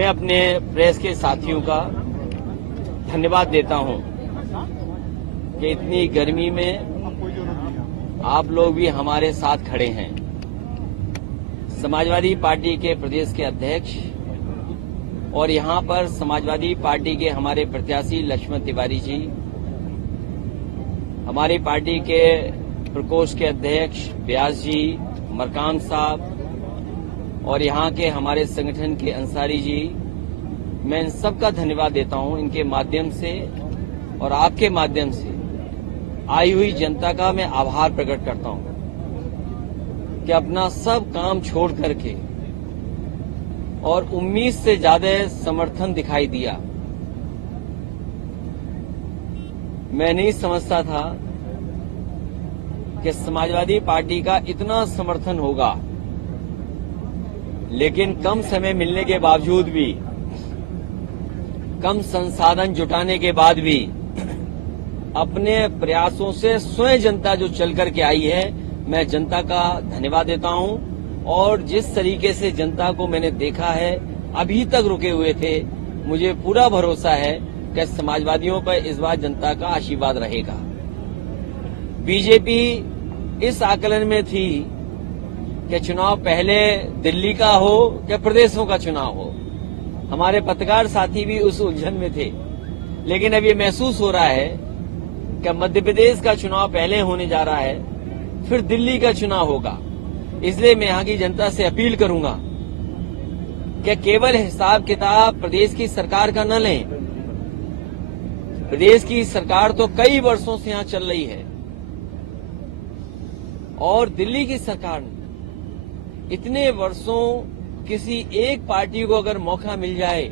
मैं अपने प्रेस के साथियों का धन्यवाद देता हूं कि इतनी गर्मी में आप लोग भी हमारे साथ खड़े हैं। समाजवादी पार्टी के प्रदेश के अध्यक्ष और यहां पर समाजवादी पार्टी के हमारे प्रत्याशी लक्ष्मण तिवारी जी, हमारी पार्टी के प्रकोष्ठ के अध्यक्ष व्यास जी, मरकाम साहब और यहाँ के हमारे संगठन के अंसारी जी, मैं इन सबका धन्यवाद देता हूँ। इनके माध्यम से और आपके माध्यम से आई हुई जनता का मैं आभार प्रकट करता हूँ कि अपना सब काम छोड़ करके और उम्मीद से ज्यादा समर्थन दिखाई दिया। मैं नहीं समझता था कि समाजवादी पार्टी का इतना समर्थन होगा, लेकिन कम समय मिलने के बावजूद भी, कम संसाधन जुटाने के बाद भी अपने प्रयासों से स्वयं जनता जो चल करके आई है, मैं जनता का धन्यवाद देता हूं। और जिस तरीके से जनता को मैंने देखा है, अभी तक रुके हुए थे, मुझे पूरा भरोसा है कि समाजवादियों पर इस बार जनता का आशीर्वाद रहेगा। बीजेपी इस आकलन में थी कि चुनाव पहले दिल्ली का हो कि प्रदेशों का चुनाव हो। हमारे पत्रकार साथी भी उस उलझन में थे, लेकिन अब ये महसूस हो रहा है कि मध्य प्रदेश का चुनाव पहले होने जा रहा है, फिर दिल्ली का चुनाव होगा। इसलिए मैं यहाँ की जनता से अपील करूंगा कि केवल हिसाब किताब प्रदेश की सरकार का न लें। प्रदेश की सरकार तो कई वर्षों से यहाँ चल रही है और दिल्ली की सरकार ने इतने वर्षों किसी एक पार्टी को अगर मौका मिल जाए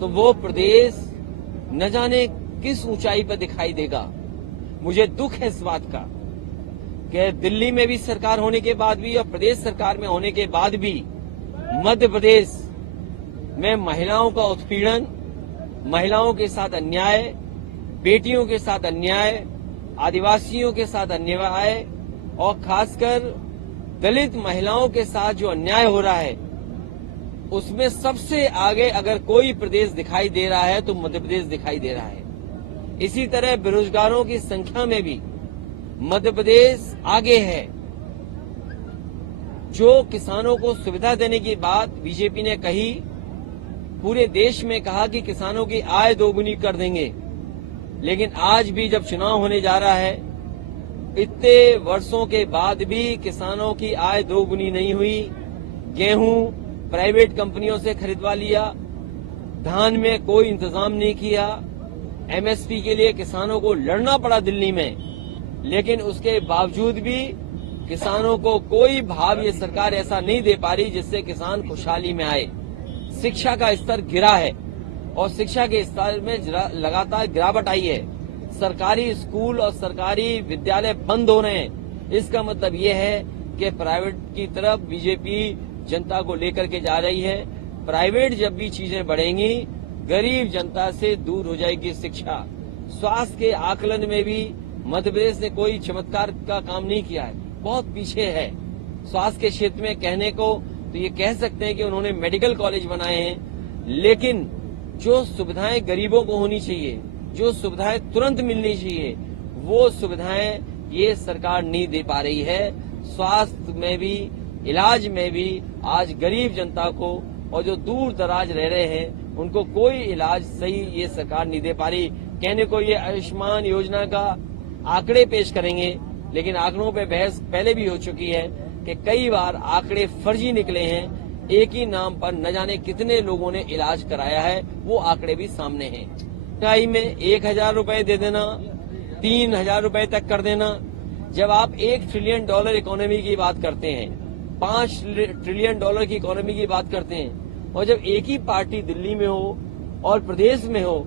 तो वो प्रदेश न जाने किस ऊंचाई पर दिखाई देगा। मुझे दुख है इस बात का कि दिल्ली में भी सरकार होने के बाद भी और प्रदेश सरकार में होने के बाद भी मध्य प्रदेश में महिलाओं का उत्पीड़न, महिलाओं के साथ अन्याय, बेटियों के साथ अन्याय, आदिवासियों के साथ अन्याय और खासकर दलित महिलाओं के साथ जो अन्याय हो रहा है, उसमें सबसे आगे अगर कोई प्रदेश दिखाई दे रहा है तो मध्य प्रदेश दिखाई दे रहा है। इसी तरह बेरोजगारों की संख्या में भी मध्य प्रदेश आगे है। जो किसानों को सुविधा देने की बात बीजेपी ने कही, पूरे देश में कहा कि किसानों की आय दोगुनी कर देंगे, लेकिन आज भी जब चुनाव होने जा रहा है, इतने वर्षों के बाद भी किसानों की आय दोगुनी नहीं हुई। गेहूं प्राइवेट कंपनियों से खरीदवा लिया, धान में कोई इंतजाम नहीं किया, एमएसपी के लिए किसानों को लड़ना पड़ा दिल्ली में, लेकिन उसके बावजूद भी किसानों को कोई भाव ये सरकार ऐसा नहीं दे पा रही जिससे किसान खुशहाली में आए। शिक्षा का स्तर गिरा है और शिक्षा के स्तर में लगातार गिरावट आई है। सरकारी स्कूल और सरकारी विद्यालय बंद हो रहे हैं। इसका मतलब ये है कि प्राइवेट की तरफ बीजेपी जनता को लेकर के जा रही है। प्राइवेट जब भी चीजें बढ़ेंगी, गरीब जनता से दूर हो जाएगी शिक्षा। स्वास्थ्य के आकलन में भी मध्य प्रदेश ने कोई चमत्कार का काम नहीं किया है, बहुत पीछे है। स्वास्थ्य के क्षेत्र में कहने को तो ये कह सकते हैं कि उन्होंने मेडिकल कॉलेज बनाए हैं, लेकिन जो सुविधाएं गरीबों को होनी चाहिए, जो सुविधाएं तुरंत मिलनी चाहिए, वो सुविधाएं ये सरकार नहीं दे पा रही है। स्वास्थ्य में भी, इलाज में भी आज गरीब जनता को और जो दूर दराज रह रहे हैं उनको कोई इलाज सही ये सरकार नहीं दे पा रही। कहने को ये आयुष्मान योजना का आंकड़े पेश करेंगे, लेकिन आंकड़ों पे बहस पहले भी हो चुकी है कि कई बार आंकड़े फर्जी निकले हैं। एक ही नाम पर न जाने कितने लोगों ने इलाज कराया है, वो आंकड़े भी सामने हैं। टाई में 1,000 रुपए दे देना, 3,000 रुपए तक कर देना। जब आप $1 ट्रिलियन इकोनॉमी की बात करते हैं, $5 ट्रिलियन की इकोनॉमी की बात करते हैं, और जब एक ही पार्टी दिल्ली में हो और प्रदेश में हो,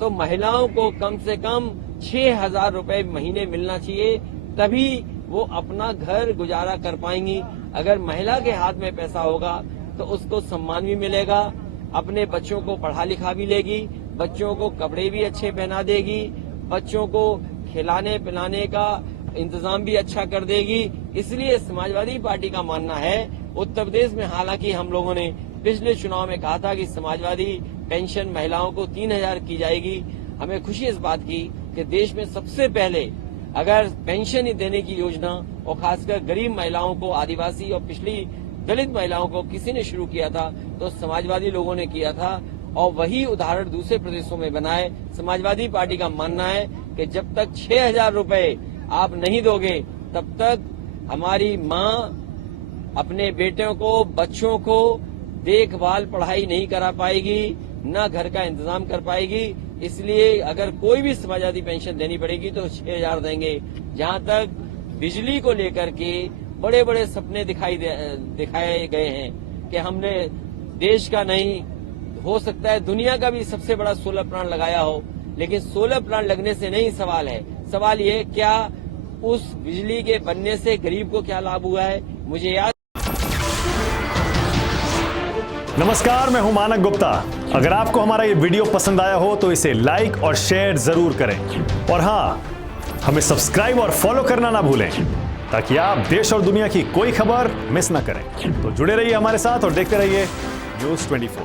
तो महिलाओं को कम से कम 6,000 रुपए महीने मिलना चाहिए, तभी वो अपना घर गुजारा कर पाएंगी। अगर महिला के हाथ में पैसा होगा तो उसको सम्मान भी मिलेगा, अपने बच्चों को पढ़ा लिखा भी लेगी, बच्चों को कपड़े भी अच्छे पहना देगी, बच्चों को खिलाने पिलाने का इंतजाम भी अच्छा कर देगी। इसलिए समाजवादी पार्टी का मानना है, उत्तर प्रदेश में हालांकि हम लोगों ने पिछले चुनाव में कहा था कि समाजवादी पेंशन महिलाओं को 3,000 की जाएगी। हमें खुशी इस बात की कि देश में सबसे पहले अगर पेंशन ही देने की योजना और खासकर गरीब महिलाओं को, आदिवासी और पिछड़ी दलित महिलाओं को किसी ने शुरू किया था तो समाजवादी लोगों ने किया था और वही उदाहरण दूसरे प्रदेशों में बनाए। समाजवादी पार्टी का मानना है कि जब तक 6,000 रुपए आप नहीं दोगे तब तक हमारी माँ अपने बेटों को, बच्चों को देखभाल, पढ़ाई नहीं करा पाएगी, न घर का इंतजाम कर पाएगी। इसलिए अगर कोई भी समाजवादी पेंशन देनी पड़ेगी तो 6,000 देंगे। जहां तक बिजली को लेकर के बड़े बड़े सपने दिखाए गए हैं कि हमने देश का नहीं, हो सकता है दुनिया का भी सबसे बड़ा सोलर प्लांट लगाया हो, लेकिन सोलर प्लांट लगने से नहीं सवाल है। सवाल ये क्या उस बिजली के बनने से गरीब को क्या लाभ हुआ है। मुझे याद नमस्कार, मैं हूं मानक गुप्ता। अगर आपको हमारा ये वीडियो पसंद आया हो तो इसे लाइक और शेयर जरूर करें और हां, हमें सब्सक्राइब और फॉलो करना ना भूलें ताकि आप देश और दुनिया की कोई खबर मिस ना करें। तो जुड़े रहिए हमारे साथ और देखते रहिए News 24।